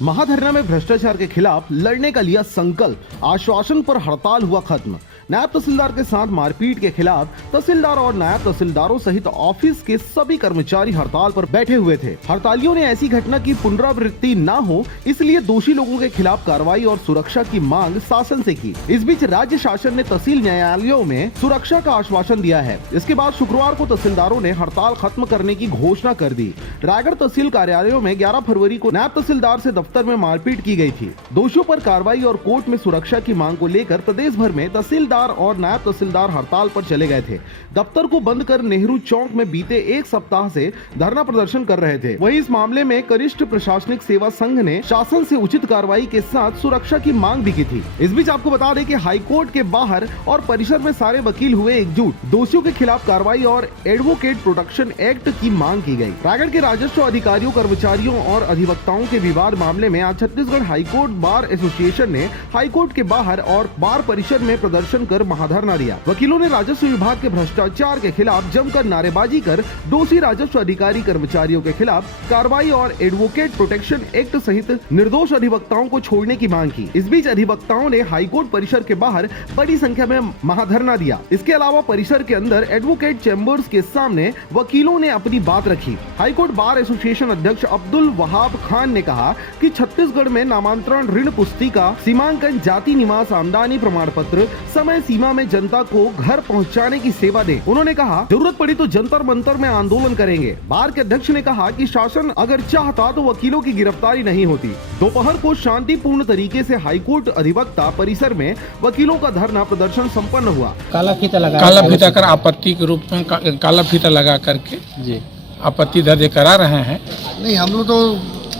महाधरना में भ्रष्टाचार के खिलाफ लड़ने का लिया संकल्प, आश्वासन पर हड़ताल हुआ खत्म। नायब तहसीलदार के साथ मारपीट के खिलाफ तहसीलदार और नायब तहसीलदारों सहित ऑफिस के सभी कर्मचारी हड़ताल पर बैठे हुए थे। हड़तालियों ने ऐसी घटना की पुनरावृत्ति न हो इसलिए दोषी लोगों के खिलाफ कार्रवाई और सुरक्षा की मांग शासन से की। इस बीच राज्य शासन ने तहसील न्यायालयों में सुरक्षा का आश्वासन दिया है। इसके बाद शुक्रवार को तहसीलदारों ने हड़ताल खत्म करने की घोषणा कर दी। रायगढ़ तहसील कार्यालयों में 11 फरवरी को नायब तहसीलदार से दफ्तर में मारपीट की गई थी। दोषियों पर कार्रवाई और कोर्ट में सुरक्षा की मांग को लेकर प्रदेश भर में तहसीलदार और नायब तहसीलदार हड़ताल पर चले गए थे। दफ्तर को बंद कर नेहरू चौक में बीते एक सप्ताह से धरना प्रदर्शन कर रहे थे। वहीं इस मामले में कनिष्ठ प्रशासनिक सेवा संघ ने शासन से उचित कार्रवाई के साथ सुरक्षा की मांग भी की थी। इस बीच आपको बता दें कि हाईकोर्ट के बाहर और परिसर में सारे वकील हुए एकजुट। दोषियों के खिलाफ कार्रवाई और एडवोकेट प्रोटेक्शन एक्ट की मांग की गई। रायगढ़ के राजस्व अधिकारियों, कर्मचारियों और अधिवक्ताओं के विवाद मामले में आज छत्तीसगढ़ हाईकोर्ट बार एसोसिएशन ने हाईकोर्ट के बाहर और बार परिसर में प्रदर्शन कर महाधरना दिया। वकीलों ने राजस्व विभाग के भ्रष्टाचार के खिलाफ जमकर नारेबाजी कर दोषी राजस्व अधिकारी कर्मचारियों के खिलाफ कार्रवाई और एडवोकेट प्रोटेक्शन एक्ट सहित निर्दोष अधिवक्ताओं को छोड़ने की मांग की। इस बीच अधिवक्ताओं ने हाईकोर्ट परिसर के बाहर बड़ी संख्या में महाधरना दिया। इसके अलावा परिसर के अंदर एडवोकेट चैम्बर्स के सामने वकीलों ने अपनी बात रखी। हाईकोर्ट बार एसोसिएशन अध्यक्ष अब्दुल वहाब खान ने कहा कि छत्तीसगढ़ में नामांतरण, ऋण पुस्तिका, सीमांकन, जाति निवास, आमदनी प्रमाण पत्र समय सीमा में जनता को घर पहुंचाने की सेवा दे। उन्होंने कहा जरूरत पड़ी तो जंतर मंतर में आंदोलन करेंगे। बार के अध्यक्ष ने कहा कि शासन अगर चाहता तो वकीलों की गिरफ्तारी नहीं होती। दोपहर को शांतिपूर्ण तरीके से हाईकोर्ट अधिवक्ता परिसर में वकीलों का धरना प्रदर्शन संपन्न हुआ। काला फीता कर आपत्ति के रूप में काला फीता लगा करके जी आपत्ति दर्ज करा रहे हैं। नहीं, हम लोग तो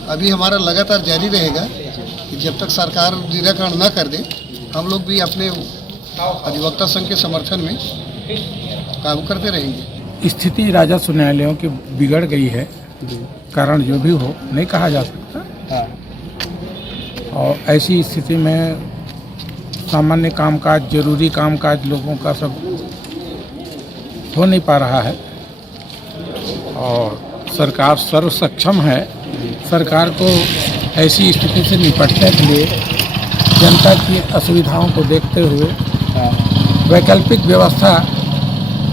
अभी हमारा लगातार जारी रहेगा कि जब तक सरकार निराकरण न कर दे हम लोग भी अपने अधिवक्ता संघ के समर्थन में काम करते रहेंगे। स्थिति राजस्व न्यायालयों की बिगड़ गई है, कारण जो भी हो नहीं कहा जा सकता। और ऐसी स्थिति में सामान्य कामकाज, जरूरी कामकाज लोगों का सब हो नहीं पा रहा है और सरकार सर्व सक्षम है। सरकार को ऐसी स्थिति से निपटने के लिए जनता की असुविधाओं को देखते हुए वैकल्पिक व्यवस्था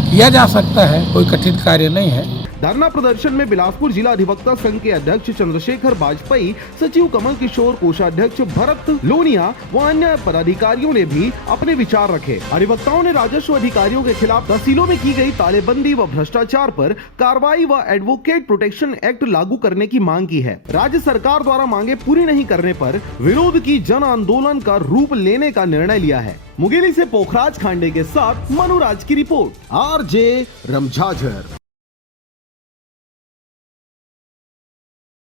किया जा सकता है, कोई कठिन कार्य नहीं है। धरना प्रदर्शन में बिलासपुर जिला अधिवक्ता संघ के अध्यक्ष चंद्रशेखर बाजपेयी, सचिव कमल किशोर, कोषाध्यक्ष भरत लोनिया व अन्य पदाधिकारियों ने भी अपने विचार रखे। अधिवक्ताओं ने राजस्व अधिकारियों के खिलाफ तहसीलों में की गई तालेबंदी व भ्रष्टाचार पर कार्रवाई व एडवोकेट प्रोटेक्शन एक्ट लागू करने की मांग की है। राज्य सरकार द्वारा मांगे पूरी नहीं करने पर विरोध की जन आंदोलन का रूप लेने का निर्णय लिया है। मुंगेली से पोखराज खांडे के साथ मनुराज की रिपोर्ट, RJ रमझाझर।